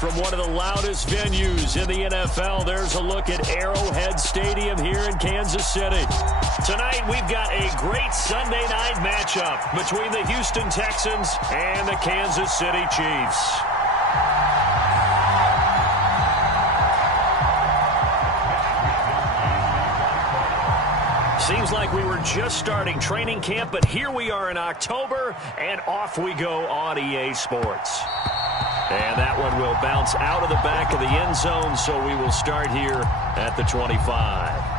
from one of the loudest venues in the NFL. There's a look at Arrowhead Stadium here in Kansas City. Tonight, we've got a great Sunday night matchup between the Houston Texans and the Kansas City Chiefs. Seems like we were just starting training camp, but here we are in October, and off we go on EA Sports. And that one will bounce out of the back of the end zone, so we will start here at the 25.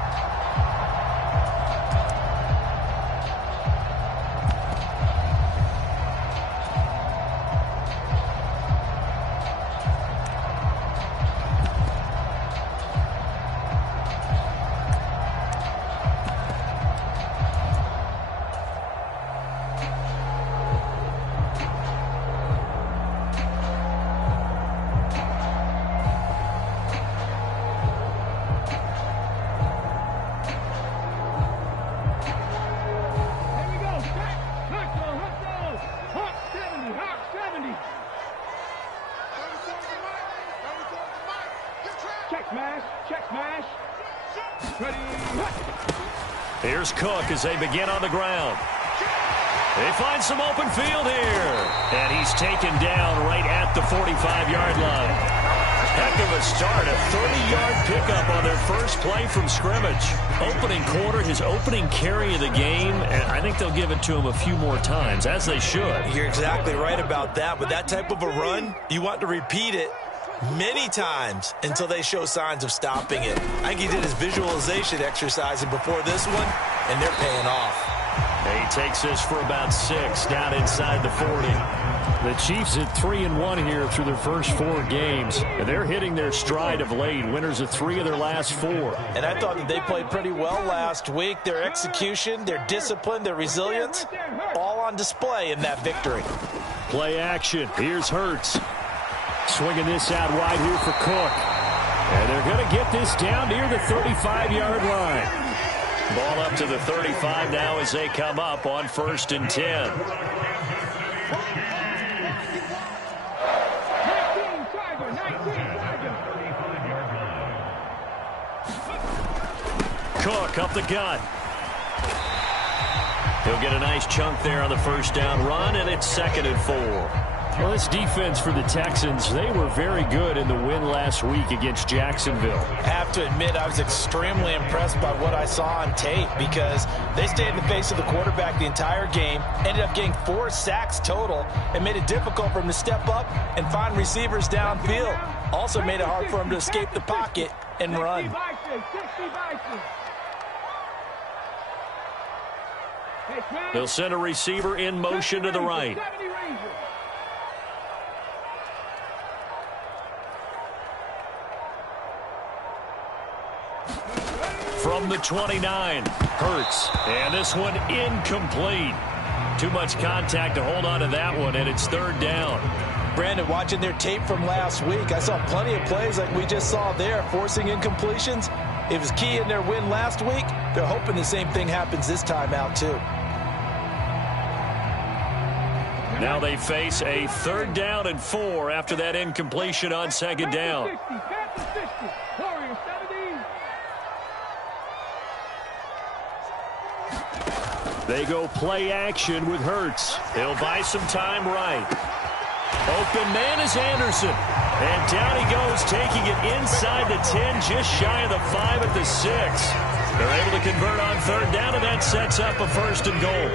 Here's Cook as they begin on the ground. They find some open field here. And he's taken down right at the 45-yard line. Heck of a start, a 30-yard pickup on their first play from scrimmage. Opening quarter, his opening carry of the game, and I think they'll give it to him a few more times, as they should. You're exactly right about that. With that type of a run, you want to repeat it many times until they show signs of stopping it. I think he did his visualization exercise before this one, and they're paying off. He takes this for about 6 down inside the 40. The Chiefs at 3-1 here through their first 4 games. And they're hitting their stride of late. Winners of 3 of their last 4. And I thought that they played pretty well last week. Their execution, their discipline, their resilience, all on display in that victory. Play action. Here's Hurts. Swinging this out wide here for Cook. And they're going to get this down near the 35-yard line. Ball up to the 35 now as they come up on 1st and 10. Cook up the gut. He'll get a nice chunk there on the first down run, and it's 2nd and 4. Well, this defense for the Texans, they were very good in the win last week against Jacksonville. I have to admit, I was extremely impressed by what I saw on tape because they stayed in the face of the quarterback the entire game, ended up getting 4 sacks total, and made it difficult for him to step up and find receivers downfield. Also made it hard for him to escape the pocket and run. They'll send a receiver in motion to the right. From the 29, Hurts. And this one incomplete. Too much contact to hold on to that one, and it's 3rd down. Brandon, watching their tape from last week, I saw plenty of plays like we just saw there, forcing incompletions. It was key in their win last week. They're hoping the same thing happens this time out, too. Now they face a 3rd down and 4 after that incompletion on 2nd down. They go play action with Hurts. He'll buy some time right. Open man is Anderson. And down he goes, taking it inside the 10, just shy of the 5 at the 6. They're able to convert on 3rd down, and that sets up a 1st and goal.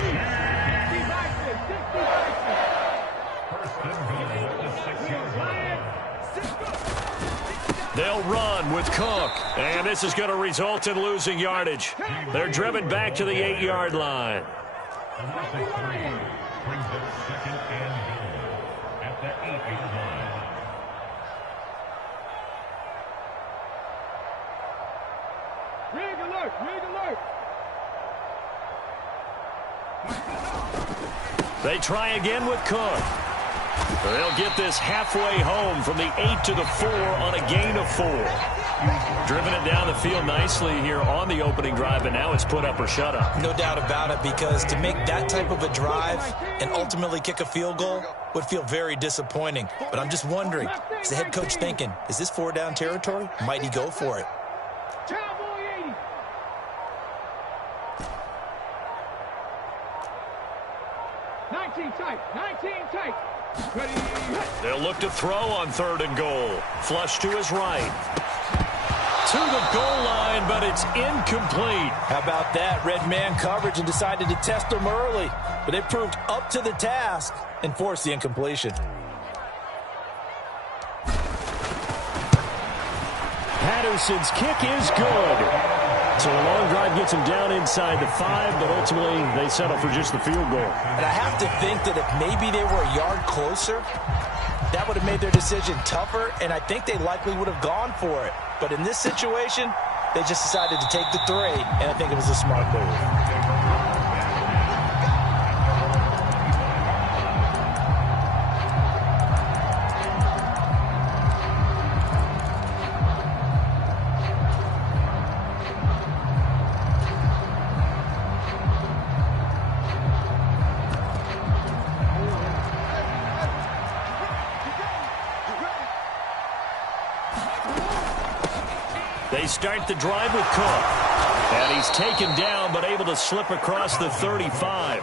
They'll run with Cook, and this is going to result in losing yardage. They're driven back to the 8-yard line. Brings up 2nd and goal at the 8-yard line. Rig alert! Rig alert! They try again with Cook. They'll get this halfway home from the 8 to the 4 on a gain of 4. Driven it down the field nicely here on the opening drive, and now it's put up or shut up. No doubt about it, because to make that type of a drive and ultimately kick a field goal would feel very disappointing. But I'm just wondering, is the head coach thinking, is this 4-down territory? Might he go for it? Cowboy 80. Nineteen tight. Ready. They'll look to throw on 3rd and goal. Flush to his right. To the goal line, but it's incomplete. How about that? Red man coverage and decided to test them early. But they proved up to the task and forced the incompletion. Patterson's kick is good. So a long drive gets him down inside the 5, but ultimately they settle for just the field goal. And I have to think that if maybe they were a yard closer, that would have made their decision tougher, and I think they likely would have gone for it. But in this situation, they just decided to take the 3, and I think it was a smart move. They start the drive with Cook. And he's taken down, but able to slip across the 35.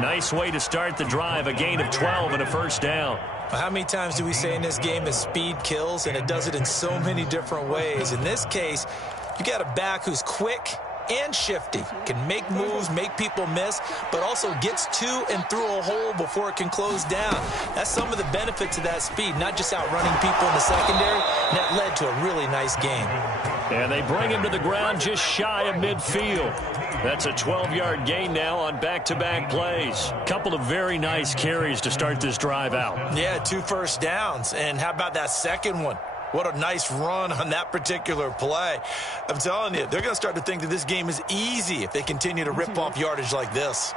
Nice way to start the drive, a gain of 12 and a first down. How many times do we say in this game that speed kills, and it does it in so many different ways? In this case, you got a back who's quick and shifty, can make moves, make people miss, but also gets to and through a hole before it can close down. That's some of the benefits of that speed, not just outrunning people in the secondary, and that led to a really nice game. And they bring him to the ground just shy of midfield. That's a 12-yard gain now on back-to-back plays. Couple of very nice carries to start this drive out. Yeah, 2 first downs, and how about that second one? What a nice run on that particular play. I'm telling you, they're going to start to think that this game is easy if they continue to rip off yardage like this.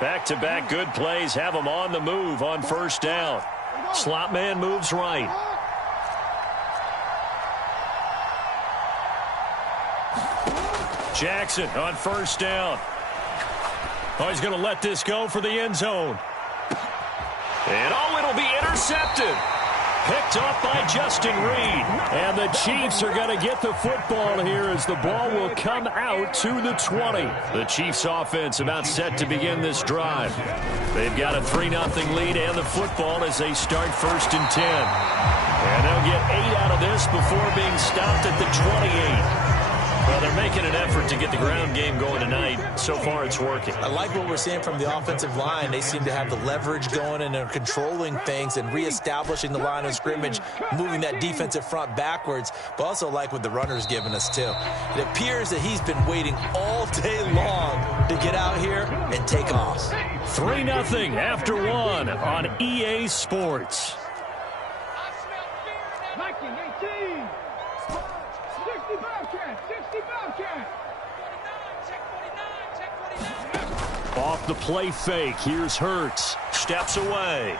Back-to-back good plays have them on the move on first down. Slot man moves right. Jackson on first down. Oh, he's going to let this go for the end zone. And it'll be intercepted. Picked off by Justin Reed. And the Chiefs are going to get the football here as the ball will come out to the 20. The Chiefs offense about set to begin this drive. They've got a 3-0 lead and the football as they start 1st and 10. And they'll get 8 out of this before being stopped at the 28. Well, they're making an effort to get the ground game going tonight. So far, it's working. I like what we're seeing from the offensive line. They seem to have the leverage going, and they're controlling things and reestablishing the line of scrimmage, moving that defensive front backwards, but also like what the runner's giving us, too. It appears that he's been waiting all day long to get out here and take off. 3-0 after 1 on EA Sports. 19-18. 60 Bobcat. Off the play fake. Here's Hurts. Steps away.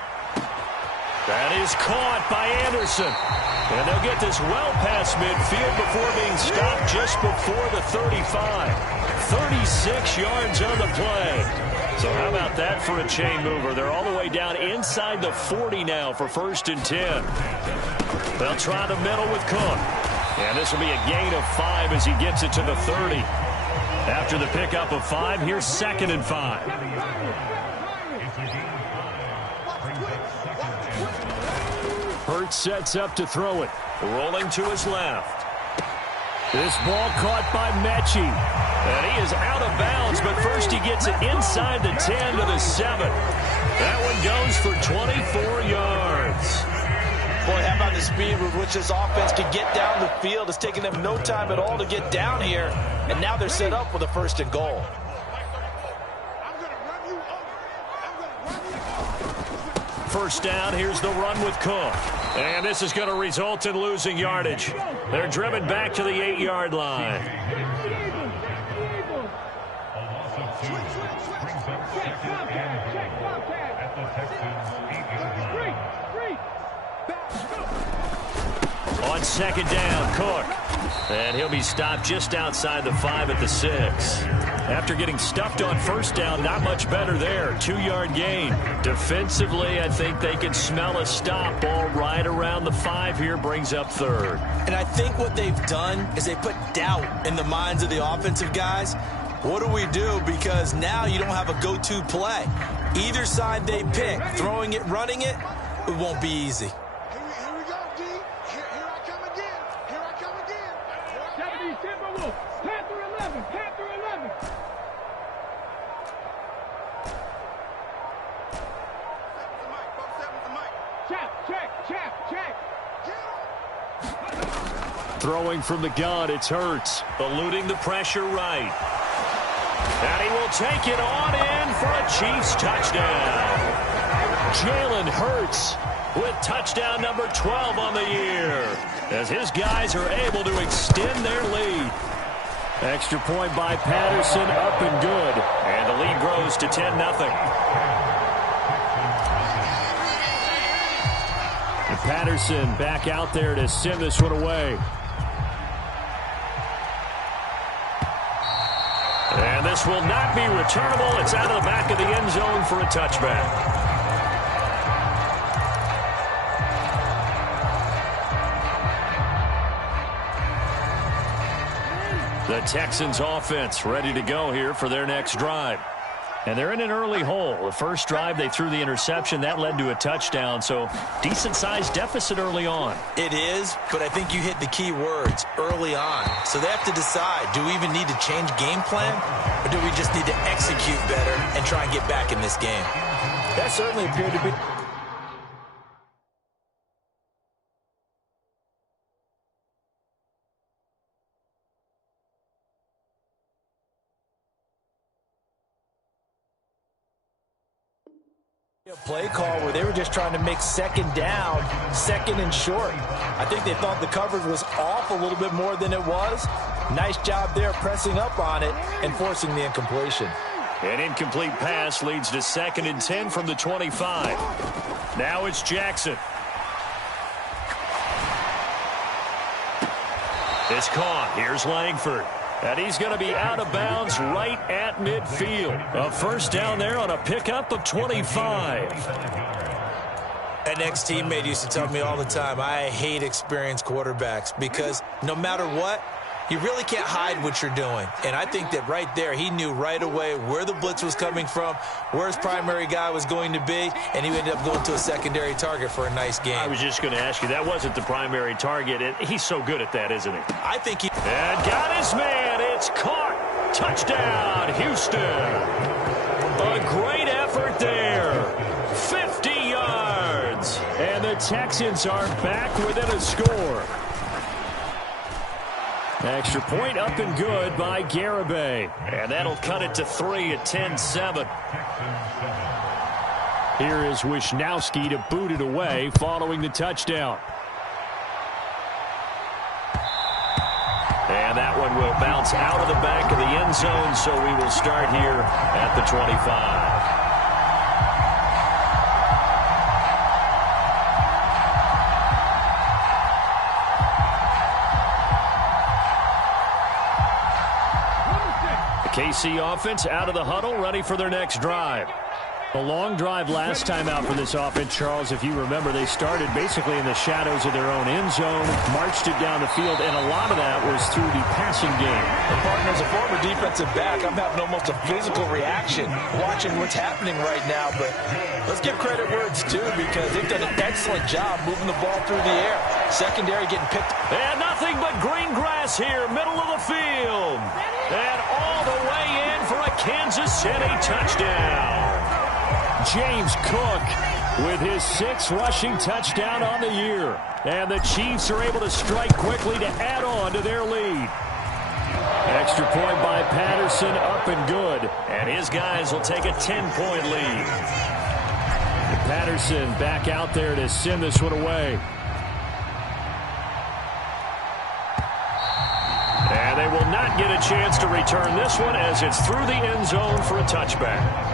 That is caught by Anderson. And they'll get this well past midfield before being stopped just before the 35. 36 yards on the play. So how about that for a chain mover? They're all the way down inside the 40 now for 1st and 10. They'll try the middle with Cook. And this will be a gain of 5 as he gets it to the 30. After the pickup of 5, here's 2nd and 5. Hurts sets up to throw it. Rolling to his left. This ball caught by Mechie. And he is out of bounds, but first he gets it inside the 10 to the 7. That one goes for 24 yards. Boy, how about the speed with which this offense can get down the field? It's taking them no time at all to get down here, and now they're set up with a 1st and goal. First down, here's the run with Cook. And this is going to result in losing yardage. They're driven back to the 8-yard line. At the Texans 8-yard line. On on second down, Cook. And he'll be stopped just outside the 5 at the 6. After getting stuffed on first down, not much better there. 2-yard gain. Defensively, I think they can smell a stop. Ball right around the 5 here, brings up third. And I think what they've done is they put doubt in the minds of the offensive guys. What do we do? Because now you don't have a go-to play. Either side they pick, throwing it, running it, it won't be easy. Here we go, D. Here I come again. Here I come again. 70 Timberwolves. Panther 11. Panther 11. Check. Throwing from the gun, it's Hurts. Eluding the pressure right. And he will take it on in for a Chiefs touchdown. Jalen Hurts with touchdown number 12 on the year, as his guys are able to extend their lead. Extra point by Patterson, up and good. And the lead grows to 10-0. And Patterson back out there to send this one away. And this will not be returnable. It's out of the back of the end zone for a touchback. The Texans offense ready to go here for their next drive. And they're in an early hole. The first drive, they threw the interception. That led to a touchdown, so decent-sized deficit early on. It is, but I think you hit the key words, early on. So they have to decide, do we even need to change game plan, or do we just need to execute better and try and get back in this game? That certainly appeared to be... a play call where they were just trying to make second down, second and short. I think they thought the coverage was off a little bit more than it was. Nice job there pressing up on it and forcing the incompletion. An incomplete pass leads to 2nd and 10 from the 25. Now it's Jackson. It's caught. Here's Langford. And he's going to be out of bounds right at midfield. A first down there on a pickup of 25. An ex-teammate used to tell me all the time, I hate experienced quarterbacks because no matter what, you really can't hide what you're doing. And I think that right there, he knew right away where the blitz was coming from, where his primary guy was going to be, and he ended up going to a secondary target for a nice game. I was just going to ask you, that wasn't the primary target. And he's so good at that, isn't he? I think he... And got his man. It's caught. Touchdown, Houston. A great effort there. 50 yards. And the Texans are back within a score. Extra point up and good by Garibay. And that'll cut it to 3 at 10-7. Here is Wisnowski to boot it away following the touchdown. And that one will bounce out of the back of the end zone, so we will start here at the 25. KC offense out of the huddle, ready for their next drive. A long drive last time out for this offense, Charles. If you remember, they started basically in the shadows of their own end zone, marched it down the field, and a lot of that was through the passing game. And partner, as a former defensive back, I'm having almost a physical reaction watching what's happening right now. But let's give credit where it's due because they've done an excellent job moving the ball through the air. Secondary getting picked. And nothing but green grass here, middle of the field. And all the way in for a Kansas City touchdown. James Cook with his 6th rushing touchdown on the year. And the Chiefs are able to strike quickly to add on to their lead. Extra point by Patterson, up and good. And his guys will take a 10-point lead. And Patterson back out there to send this one away. And they will not get a chance to return this one as it's through the end zone for a touchback.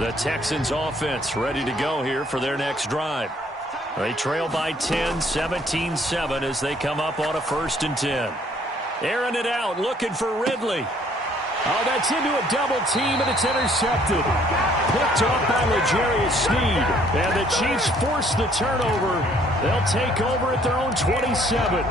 The Texans offense ready to go here for their next drive. They trail by 10, 17-7 as they come up on a 1st and 10. Airing it out, looking for Ridley. Oh, that's into a double team, and it's intercepted. Picked off by Jayy Sneed. And the Chiefs force the turnover. They'll take over at their own 27.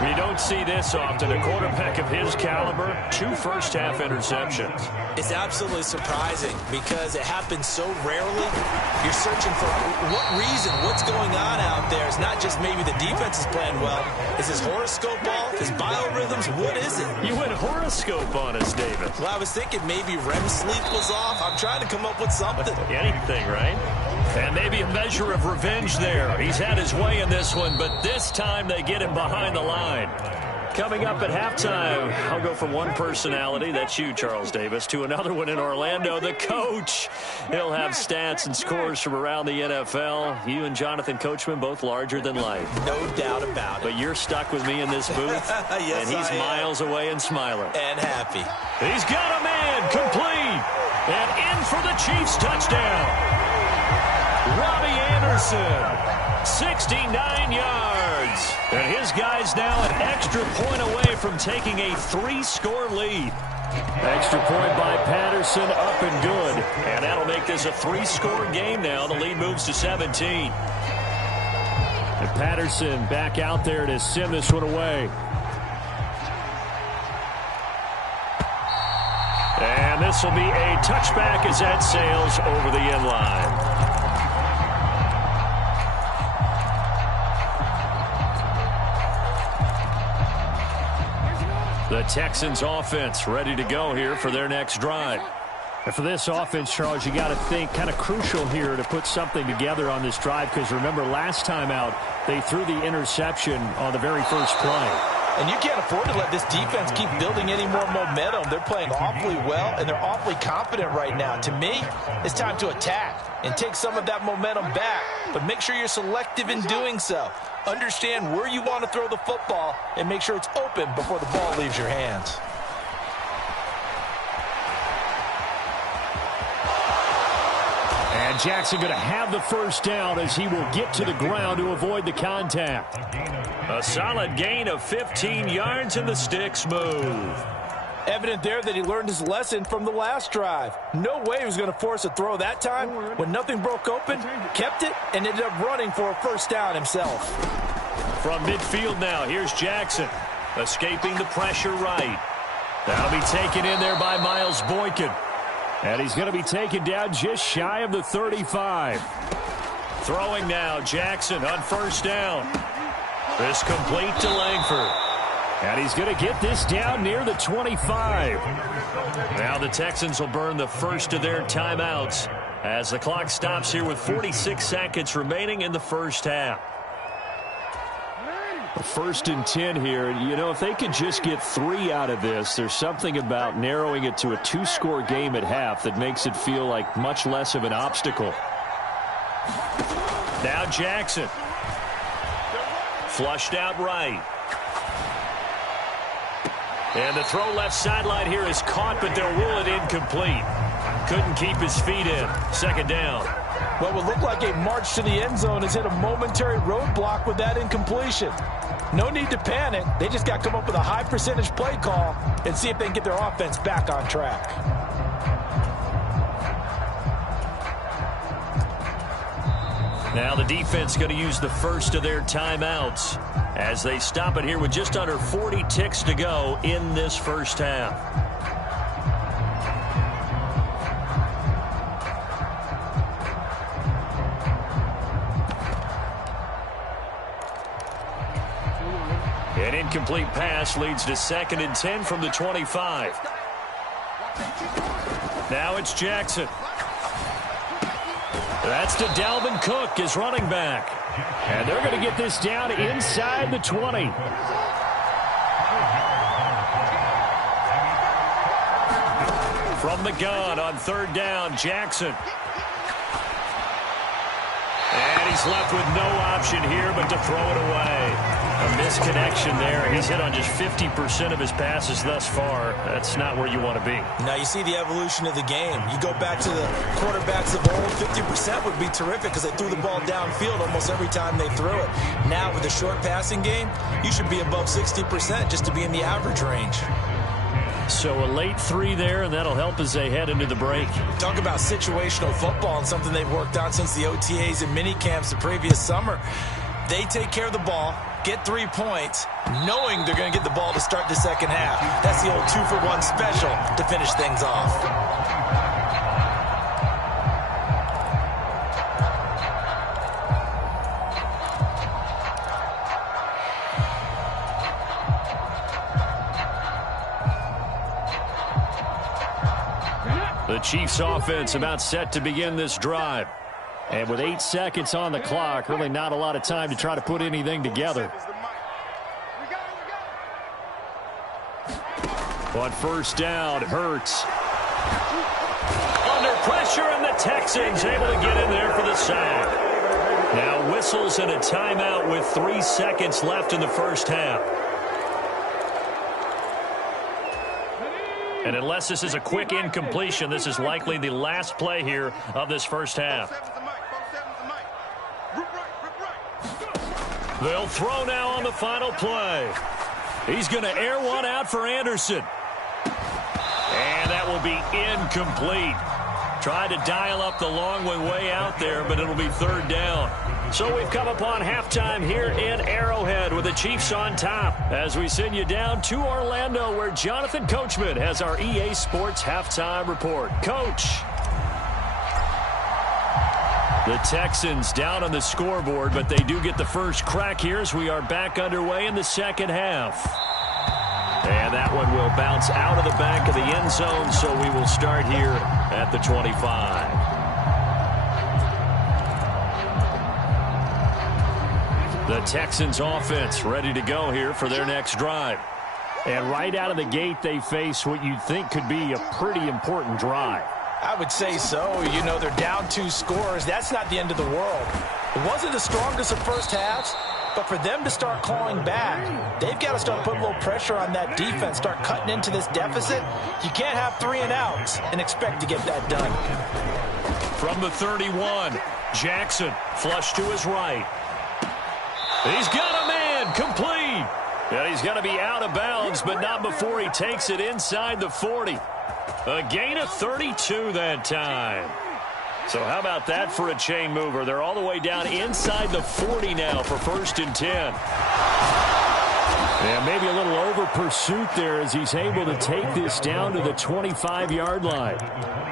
You don't see this often. A quarterback of his caliber, 2 first-half interceptions. It's absolutely surprising because it happens so rarely. You're searching for what reason, what's going on out there. It's not just maybe the defense is playing well. Is his horoscope off? His biorhythms? What is it? You went horoscope on us, David. Well, I was thinking maybe REM sleep was off. I'm trying to come up with something. Anything, right? And maybe a measure of revenge there. He's had his way in this one, but this time they get him behind the line. Coming up at halftime, I'll go from one personality, that's you, Charles Davis, to another one in Orlando, the coach. He'll have stats and scores from around the NFL. You and Jonathan Coachman, both larger than life. No doubt about it. But you're stuck with me in this booth, yes, and he's miles away and smiling. And happy. He's got a man, complete, and in for the Chiefs touchdown. Robbie Anderson, 69 yards. And his guy's now an extra point away from taking a 3-score lead. Extra point by Patterson, up and good. And that'll make this a 3-score game now. The lead moves to 17. And Patterson back out there to send this one away. And this will be a touchback as that sails over the end line. The Texans offense ready to go here for their next drive. And for this offense, Charles, you got to think kind of crucial here to put something together on this drive, because remember last time out they threw the interception on the very first play. And you can't afford to let this defense keep building any more momentum. They're playing awfully well, and they're awfully confident right now. To me, it's time to attack and take some of that momentum back, but make sure you're selective in doing so. Understand where you want to throw the football and make sure it's open before the ball leaves your hands. And Jackson going to have the first down as he will get to the ground to avoid the contact. A solid gain of 15 yards and the sticks move. Evident there that he learned his lesson from the last drive. No way he was going to force a throw that time. When nothing broke open, kept it, and ended up running for a first down himself. From midfield now, here's Jackson. Escaping the pressure right. That'll be taken in there by Miles Boykin. And he's going to be taken down just shy of the 35. Throwing now, Jackson on first down. This complete to Langford. And he's going to get this down near the 25. Now the Texans will burn the first of their timeouts as the clock stops here with 46 seconds remaining in the first half. A 1st and 10 here. You know, if they could just get 3 out of this, there's something about narrowing it to a 2-score game at half that makes it feel like much less of an obstacle. Now Jackson. Flushed out right. And the throw left sideline here is caught, but they'll rule it incomplete. Couldn't keep his feet in. Second down. What would look like a march to the end zone has hit a momentary roadblock with that incompletion. No need to panic. They just got to come up with a high percentage play call and see if they can get their offense back on track. Now the defense going to use the first of their timeouts as they stop it here with just under 40 ticks to go in this first half. An incomplete pass leads to 2nd and 10 from the 25. Now it's Jackson. That's to Dalvin Cook, his running back. And they're going to get this down inside the 20. From the gun on 3rd down, Jackson. And he's left with no option here but to throw it away. A misconnection there. He's hit on just 50% of his passes thus far. That's not where you want to be. Now you see the evolution of the game. You go back to the quarterbacks of old, 50% would be terrific because they threw the ball downfield almost every time they threw it. Now with the short passing game, you should be above 60% just to be in the average range. So a late 3 there, and that'll help as they head into the break. Talk about situational football and something they've worked on since the OTAs and mini camps the previous summer. They take care of the ball, get 3 points, knowing they're going to get the ball to start the second half. That's the old 2-for-1 special to finish things off. The Chiefs offense about set to begin this drive. And with 8 seconds on the clock, really not a lot of time to try to put anything together. On first down, Hurts. Under pressure, and the Texans able to get in there for the sack. Now whistles and a timeout with 3 seconds left in the first half. And unless this is a quick incompletion, this is likely the last play here of this first half. They'll throw now on the final play. He's going to air one out for Anderson. And that will be incomplete. Tried to dial up the long way out there, but it'll be third down. So we've come upon halftime here in Arrowhead with the Chiefs on top as we send you down to Orlando where Jonathan Coachman has our EA Sports halftime report. Coach. The Texans down on the scoreboard, but they do get the first crack here as we are back underway in the second half. And that one will bounce out of the back of the end zone, so we will start here at the 25. The Texans offense ready to go here for their next drive. And right out of the gate, they face what you'd think could be a pretty important drive. I would say so. You know, they're down 2 scores. That's not the end of the world. It wasn't the strongest of first halves, but for them to start clawing back, they've got to start putting a little pressure on that defense, start cutting into this deficit. You can't have 3 and outs and expect to get that done. From the 31, Jackson flush to his right. He's got a man complete. And he's going to be out of bounds, but not before he takes it inside the 40. A gain of 32 that time. So how about that for a chain mover? They're all the way down inside the 40 now for 1st and 10. Yeah, maybe a little over pursuit there as he's able to take this down to the 25-yard line.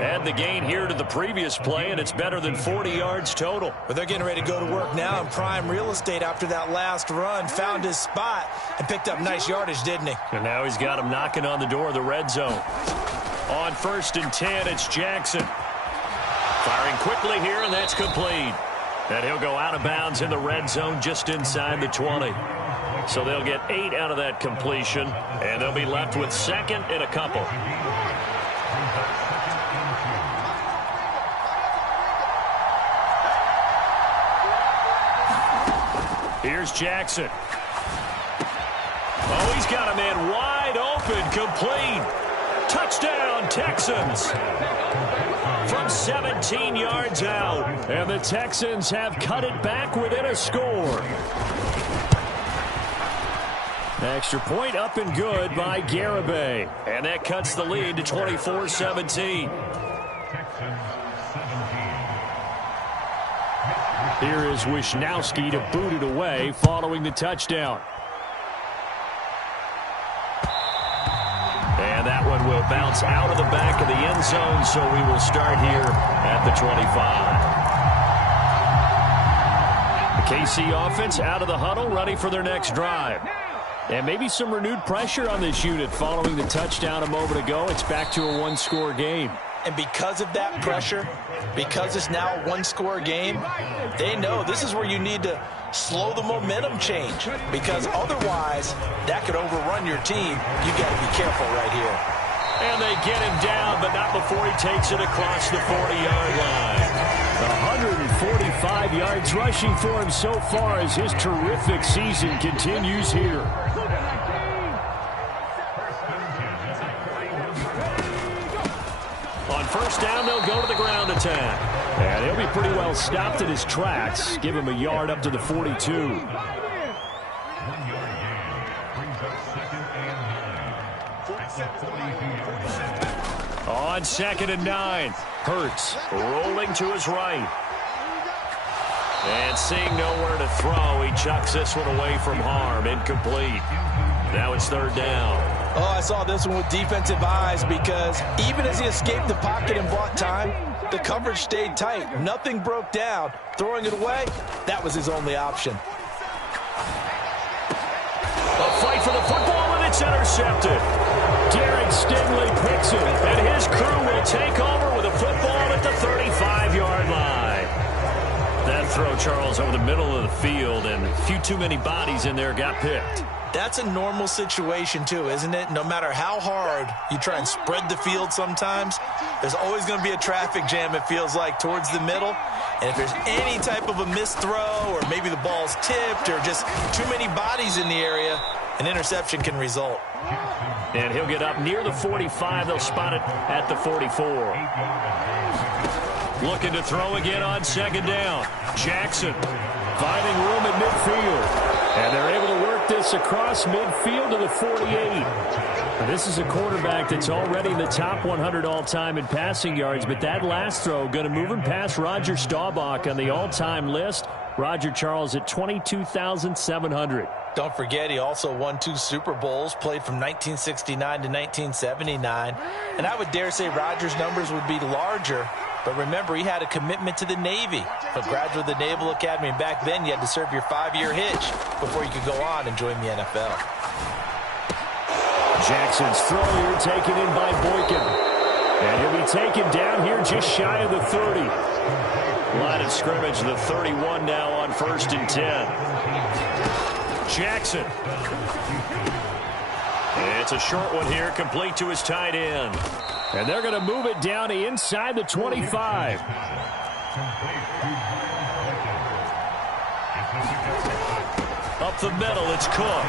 Add the gain here to the previous play, and it's better than 40 yards total. But they're getting ready to go to work now in prime real estate after that last run. Found his spot and picked up nice yardage, didn't he? And now he's got him knocking on the door of the red zone. On 1st and 10, it's Jackson. Firing quickly here, and that's complete. And he'll go out of bounds in the red zone just inside the 20. So they'll get 8 out of that completion, and they'll be left with 2nd and a couple. Here's Jackson. Oh, he's got a man wide open, complete. Touchdown, Texans. From 17 yards out. And the Texans have cut it back within a score. Extra point up and good by Garibay. And that cuts the lead to 24-17. Here is Wisnowski to boot it away following the touchdown. And that one will bounce out of the back of the end zone, so we will start here at the 25. The KC offense out of the huddle, ready for their next drive. And maybe some renewed pressure on this unit following the touchdown a moment ago. It's back to a 1-score game. And because of that pressure, because it's now a 1-score game, they know this is where you need to slow the momentum change, because otherwise that could overrun your team. You got to be careful right here. And they get him down, but not before he takes it across the 40-yard line. 145 yards rushing for him so far as his terrific season continues here. On first down, they'll go to the ground attack. And he'll be pretty well stopped in his tracks. Give him a yard up to the 42. 1 yard gain brings up 2nd and 9 at the 42-yard line. On 2nd and 9, Hurts rolling to his right. And seeing nowhere to throw, he chucks this one away from harm. Incomplete. Now it's 3rd down. Oh, I saw this one with defensive eyes because even as he escaped the pocket and bought time, the coverage stayed tight. Nothing broke down. Throwing it away, that was his only option. A fight for the football, and it's intercepted. Derek Stingley picks it. And his crew will take over with a football at the 35-yard line. That throw, Charles, over the middle of the field, and a few too many bodies in there got picked. That's a normal situation, too, isn't it? No matter how hard you try and spread the field sometimes, there's always going to be a traffic jam, it feels like, towards the middle. And if there's any type of a missed throw or maybe the ball's tipped or just too many bodies in the area, an interception can result. And he'll get up near the 45. They'll spot it at the 44. Looking to throw again on 2nd down. Jackson finding room at midfield. And they're able to work this across midfield to the 48. Now, this is a quarterback that's already in the top 100 all-time in passing yards, but that last throw going to move him past Roger Staubach on the all-time list. Roger Charles at 22,700. Don't forget, he also won 2 Super Bowls, played from 1969 to 1979. And I would dare say Roger's numbers would be larger. But remember, he had a commitment to the Navy. A graduate of the Naval Academy. And back then, you had to serve your 5-year hitch before you could go on and join the NFL. Jackson's throw here taken in by Boykin. And he'll be taken down here just shy of the 30. Line of scrimmage, the 31 now on 1st and 10. Jackson. It's a short one here, complete to his tight end. And they're going to move it down to inside the 25. Up the middle, it's Cook.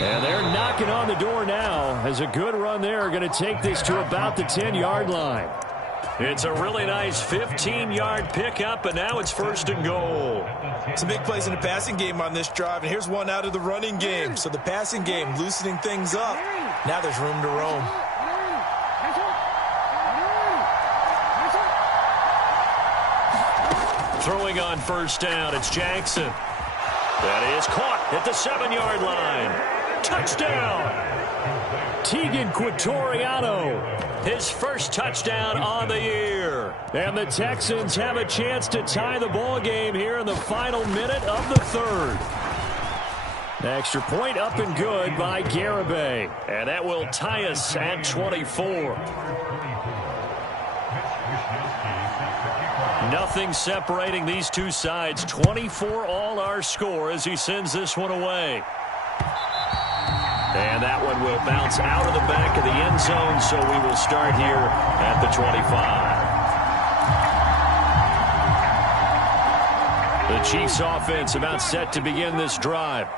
And they're knocking on the door now as a good run there. Going to take this to about the 10-yard line. It's a really nice 15-yard pickup, and now it's 1st and goal. Some big plays in the passing game on this drive, and here's one out of the running game. So the passing game loosening things up. Now there's room to roam. Throwing on 1st down, it's Jackson. That is caught at the 7-yard line. Touchdown! Tegan Quatoriano. His first touchdown on the year. And the Texans have a chance to tie the ball game here in the final minute of the 3rd. Extra point up and good by Garibay. And that will tie us at 24. Nothing separating these two sides. 24 all our score as he sends this one away. And that one will bounce out of the back of the end zone, so we will start here at the 25. The Chiefs offense about set to begin this drive.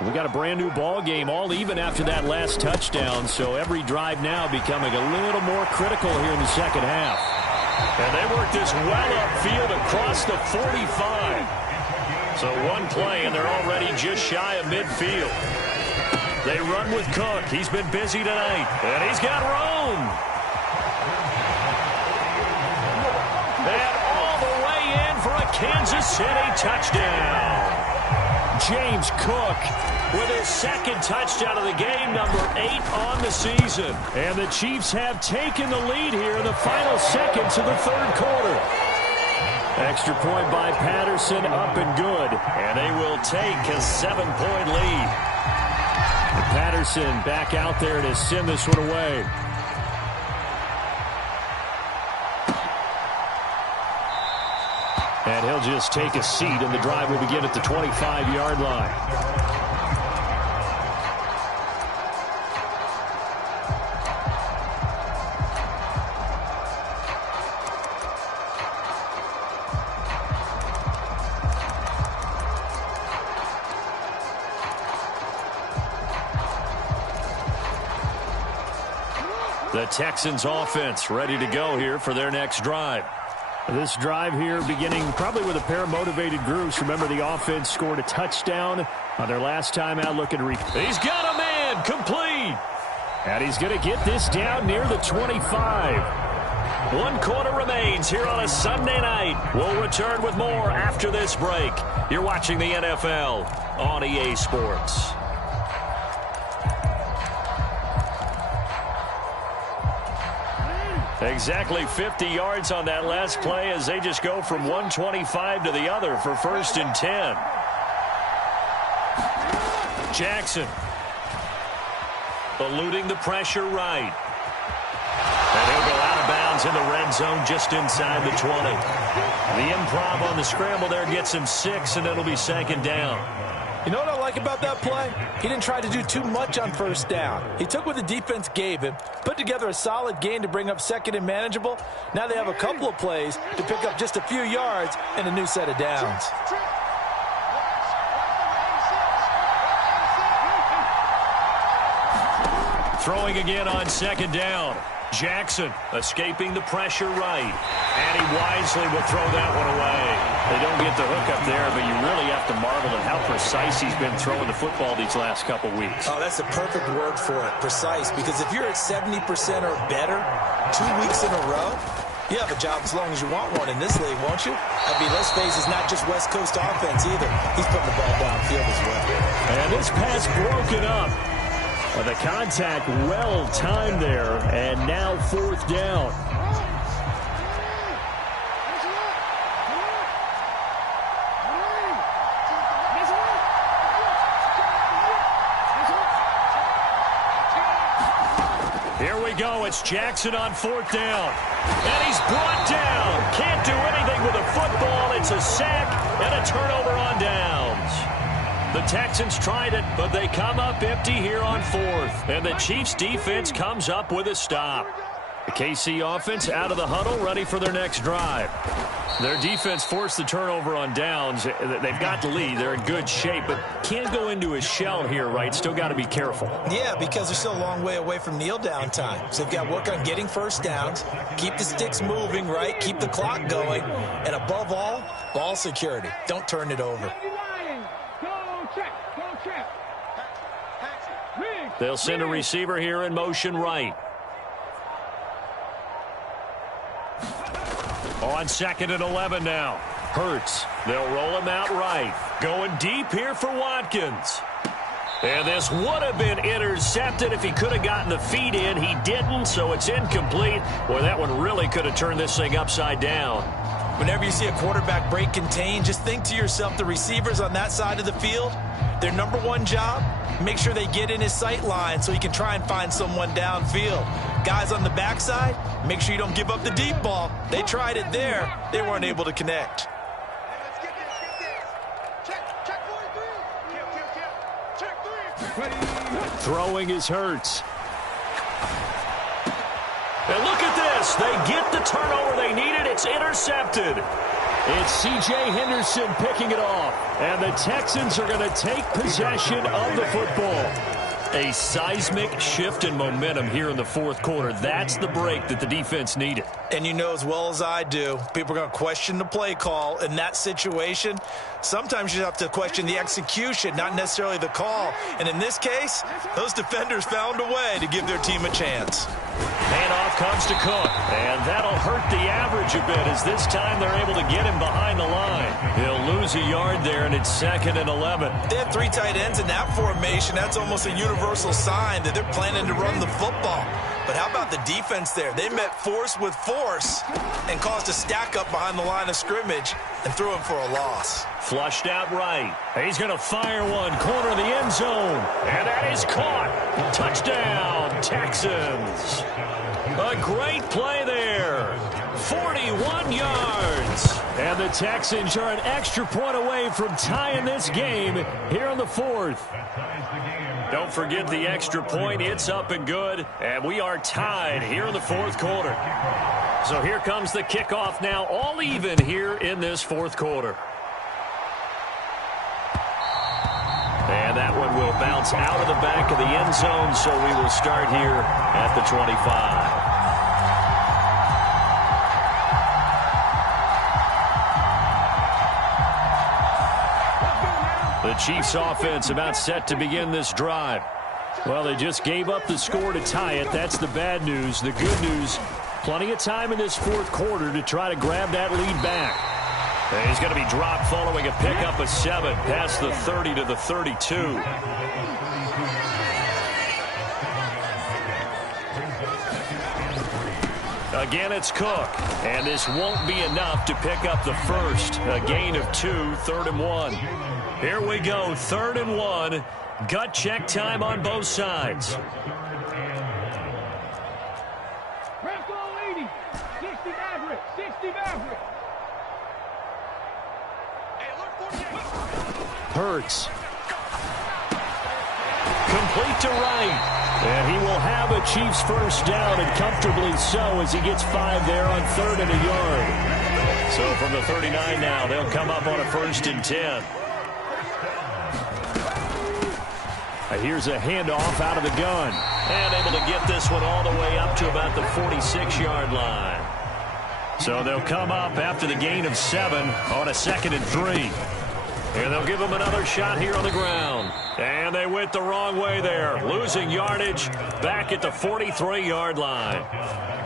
We got a brand new ball game, all even after that last touchdown, so every drive now becoming a little more critical here in the second half. And they work this well upfield across the 45. So one play, and they're already just shy of midfield. They run with Cook. He's been busy tonight. And he's got room. And all the way in for a Kansas City touchdown. James Cook with his 2nd touchdown of the game, number 8 on the season. And the Chiefs have taken the lead here in the final seconds of the 3rd quarter. Extra point by Patterson, up and good. And they will take a 7-point lead. Patterson back out there to send this one away. And he'll just take a seat, and the drive will begin at the 25-yard line. The Texans offense ready to go here for their next drive. This drive here beginning probably with a pair of motivated groups. Remember, the offense scored a touchdown on their last time out. Looking to He's got a man complete. And he's going to get this down near the 25. 1 quarter remains here on a Sunday night. We'll return with more after this break. You're watching the NFL on EA Sports. Exactly 50 yards on that last play as they just go from 125 to the other for 1st and 10. Jackson eluding the pressure right. And he'll go out of bounds in the red zone just inside the 20. The improv on the scramble there gets him 6, and it'll be 2nd down. You know what I like about that play? He didn't try to do too much on 1st down. He took what the defense gave him, put together a solid gain to bring up 2nd and manageable. Now they have a couple of plays to pick up just a few yards and a new set of downs. Throwing again on 2nd down. Jackson escaping the pressure right. And he wisely will throw that one away. They don't get the hook up there, but you really have to marvel at how precise he's been throwing the football these last couple weeks. Oh, that's the perfect word for it, precise. Because if you're at 70% or better 2 weeks in a row, you have a job as long as you want one in this league, won't you? I mean, let's face it, it's not just West Coast offense either. He's putting the ball downfield as well. And this pass broken up. The contact well timed there, and now 4th down. Here we go. It's Jackson on 4th down. And he's brought down. Can't do anything with a football. It's a sack and a turnover on downs. The Texans tried it, but they come up empty here on 4th. And the Chiefs defense comes up with a stop. The KC offense out of the huddle, ready for their next drive. Their defense forced the turnover on downs. They've got the lead. They're in good shape, but can't go into a shell here, right? Still got to be careful. Yeah, because they're still a long way away from kneel down time. So they've got to work on getting 1st downs, keep the sticks moving, right? Keep the clock going. And above all, ball security. Don't turn it over. They'll send a receiver here in motion right. On 2nd and 11 now. Hurts. They'll roll him out right. Going deep here for Watkins. And this would have been intercepted if he could have gotten the feet in. He didn't, so it's incomplete. Boy, that one really could have turned this thing upside down. Whenever you see a quarterback break contain, just think to yourself, the receivers on that side of the field, their number one job, make sure they get in his sight line so he can try and find someone downfield. Guys on the backside, make sure you don't give up the deep ball. They tried it there. They weren't able to connect. Throwing is Hurts. And look at this. They get the turnover they needed. It's intercepted. It's C.J. Henderson picking it off. And the Texans are going to take possession of the football. A seismic shift in momentum here in the 4th quarter. That's the break that the defense needed. And you know as well as I do, people are going to question the play call in that situation. Sometimes you have to question the execution, not necessarily the call. And in this case, those defenders found a way to give their team a chance. Handoff comes to Cook, and that'll hurt the average a bit as this time they're able to get him behind the line. He'll lose a yard there, and it's 2nd and 11. They had 3 tight ends in that formation. That's almost a universal sign that they're planning to run the football. But how about the defense there? They met force with force and caused a stack up behind the line of scrimmage and threw him for a loss. Flushed out right. He's going to fire one, corner of the end zone. And that is caught. Touchdown, Texans. A great play there. 41 yards. And the Texans are an extra point away from tying this game here in the 4th. Don't forget the extra point. It's up and good. And we are tied here in the 4th quarter. So here comes the kickoff now, all even here in this 4th quarter. And that one will bounce bounce out of the back of the end zone, so we will start here at the 25. The Chiefs offense about set to begin this drive. Well, they just gave up the score to tie it. That's the bad news. The good news, plenty of time in this fourth quarter to try to grab that lead back. And he's going to be dropped following a pickup of 7 past the 30 to the 32. Again, it's Cook. And this won't be enough to pick up the first. A gain of 2, 3rd and 1. Here we go, 3rd and 1. Gut check time on both sides. Ref 80. 60 Maverick. 60 Maverick. Hurts. Complete to right. And he will have a Chiefs first down, and comfortably so, as he gets 5 there on 3rd and a yard. So from the 39 now, they'll come up on a 1st and 10. Here's a handoff out of the gun. And able to get this one all the way up to about the 46-yard line. So they'll come up after the gain of 7 on a 2nd and 3. And they'll give him another shot here on the ground. And they went the wrong way there. Losing yardage back at the 43-yard line.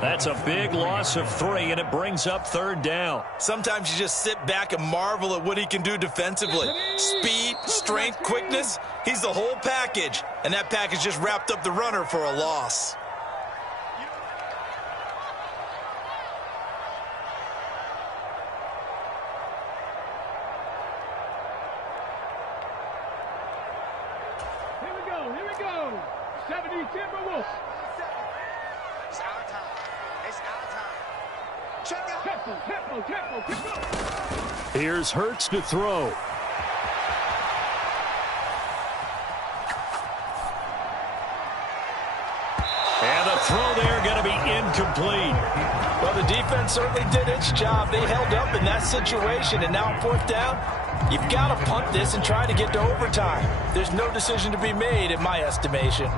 That's a big loss of 3, and it brings up 3rd down. Sometimes you just sit back and marvel at what he can do defensively. Speed, strength, quickness. He's the whole package. And that package just wrapped up the runner for a loss. Here we go. 70 Timberwolves. It's our time. It's our time. Check out. Tempo. Here's Hurts to throw. And the throw there going to be incomplete. Well, the defense certainly did its job. They held up in that situation, and now on 4th down, you've got to punt this and try to get to overtime. There's no decision to be made, in my estimation.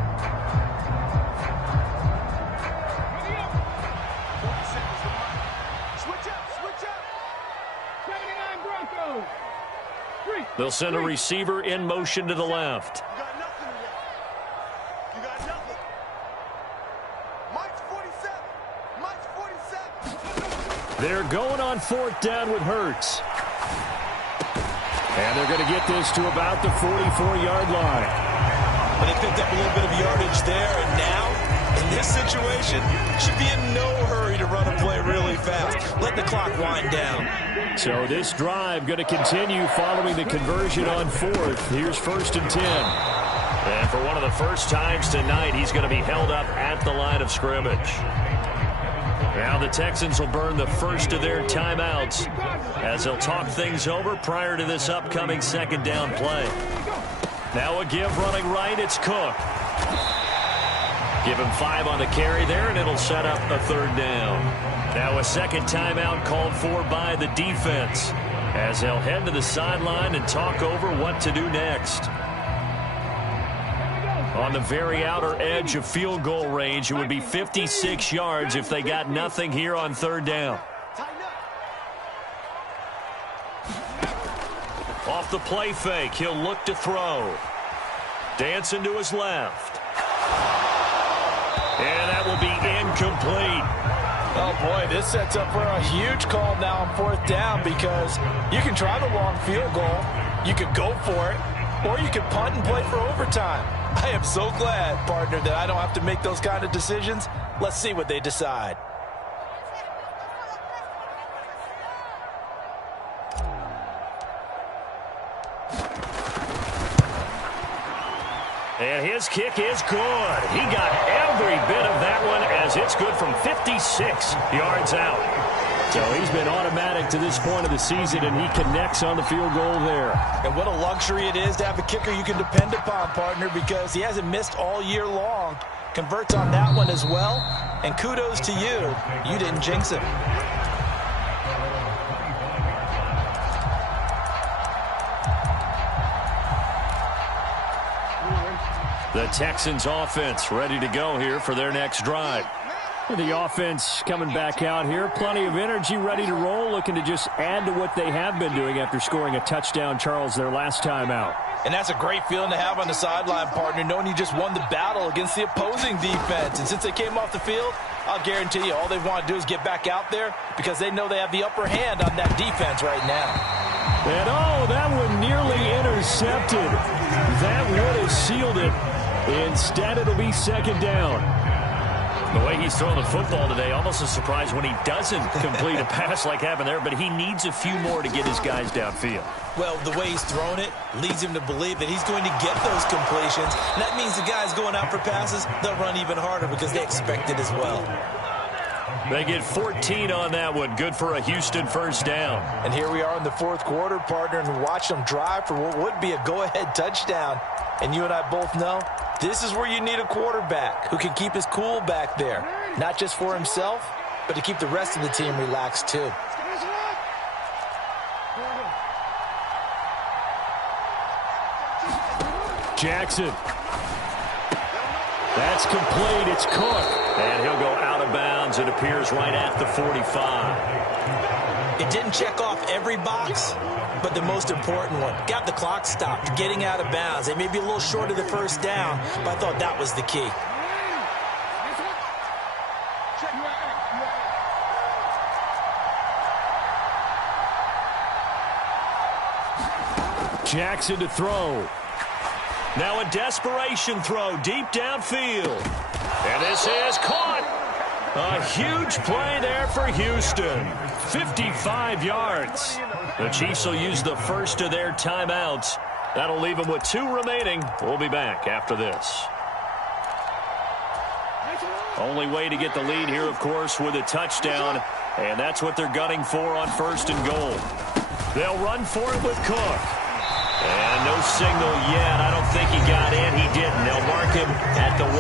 Switch up. 79 Broncos. They'll send a receiver in motion to the left. You got nothing today. You got nothing. Mike's 47. Mike's 47. They're going on 4th down with Hurts. And they're going to get this to about the 44-yard line. But they picked up a little bit of yardage there, and now, in this situation, should be in no hurry to run a play really fast. Let the clock wind down. So this drive going to continue following the conversion on 4th. Here's 1st and 10. And for one of the first times tonight, he's going to be held up at the line of scrimmage. Now the Texans will burn the first of their timeouts as they'll talk things over prior to this upcoming 2nd down play. Now a give running right, it's Cook. Give him 5 on the carry there, and it'll set up a 3rd down. Now a 2nd timeout called for by the defense as they'll head to the sideline and talk over what to do next. On the very outer edge of field goal range, it would be 56 yards if they got nothing here on 3rd down. Off the play fake, he'll look to throw. Dancing to his left. And that will be incomplete. Oh, boy, this sets up for a huge call now on 4th down because you can try the long field goal, you could go for it, or you can punt and play for overtime. I am so glad, partner, that I don't have to make those kind of decisions. Let's see what they decide. And his kick is good. He got every bit of that one as it's good from 56 yards out. So he's been automatic to this point of the season, and he connects on the field goal there. And what a luxury it is to have a kicker you can depend upon, partner, because he hasn't missed all year long. Converts on that one as well, and kudos to you. You didn't jinx him. The Texans offense ready to go here for their next drive. The offense coming back out here. Plenty of energy, ready to roll, looking to just add to what they have been doing after scoring a touchdown, Charles, their last time out. And that's a great feeling to have on the sideline, partner, knowing you just won the battle against the opposing defense. And since they came off the field, I'll guarantee you all they want to do is get back out there because they know they have the upper hand on that defense right now. And, oh, that one nearly intercepted. That would have sealed it. Instead, it'll be second down. The way he's throwing the football today, almost a surprise when he doesn't complete a pass like happened there, but he needs a few more to get his guys downfield. Well, the way he's thrown it leads him to believe that he's going to get those completions. And that means the guys going out for passes, they'll run even harder because they expect it as well. They get 14 on that one. Good for a Houston first down. And here we are in the fourth quarter, partner, and watch them drive for what would be a go-ahead touchdown. And you and I both know this is where you need a quarterback who can keep his cool back there. Not just for himself, but to keep the rest of the team relaxed too. Jackson. That's complete. It's Cook. And he'll go out of bounds. It appears right at the 45. It didn't check off every box, but the most important one. Got the clock stopped, getting out of bounds. They may be a little short of the first down, but I thought that was the key. Jackson to throw. Now a desperation throw deep downfield. And this is caught. A huge play there for Houston. 55 yards. The Chiefs will use the first of their timeouts. That'll leave them with 2 remaining. We'll be back after this. Only way to get the lead here, of course, with a touchdown. And that's what they're gunning for on first and goal. They'll run for it with Cook. And no signal yet. I don't think he got in. He didn't. They'll mark him at the 1.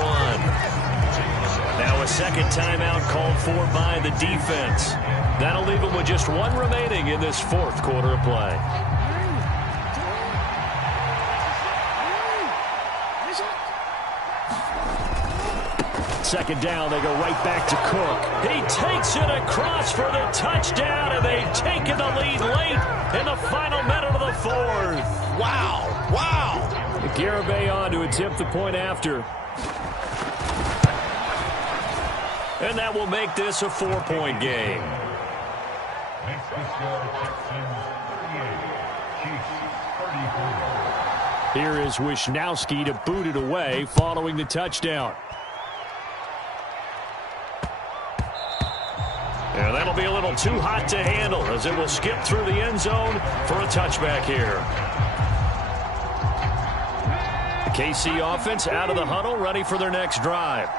Now a second timeout called for by the defense. That'll leave them with just 1 remaining in this fourth quarter of play. Second down, they go right back to Cook. He takes it across for the touchdown, and they've taken the lead late in the final minute of the fourth. Wow, wow. Garibay on to attempt the point after. And that will make this a 4-point game. Next to score, Texans 38, Chiefs 34. Here is Wisnowski to boot it away following the touchdown. And that'll be a little too hot to handle as it will skip through the end zone for a touchback here. The KC offense out of the huddle, ready for their next drive.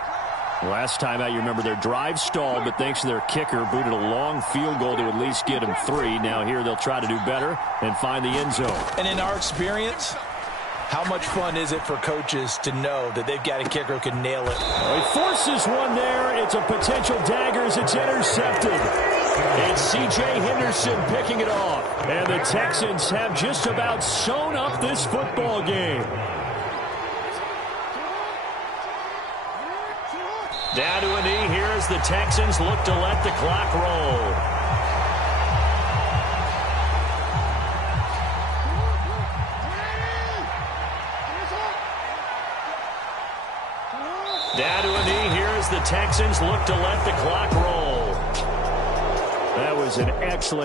Last time out, you remember their drive stalled, but thanks to their kicker, booted a long field goal to at least get them 3. Now here they'll try to do better and find the end zone. And in our experience, how much fun is it for coaches to know that they've got a kicker who can nail it? He forces one there. It's a potential dagger as it's intercepted. It's C.J. Henderson picking it off. And the Texans have just about sewn up this football game. Down to a knee here as the Texans look to let the clock roll. Down to a knee here as the Texans look to let the clock roll. That was an excellent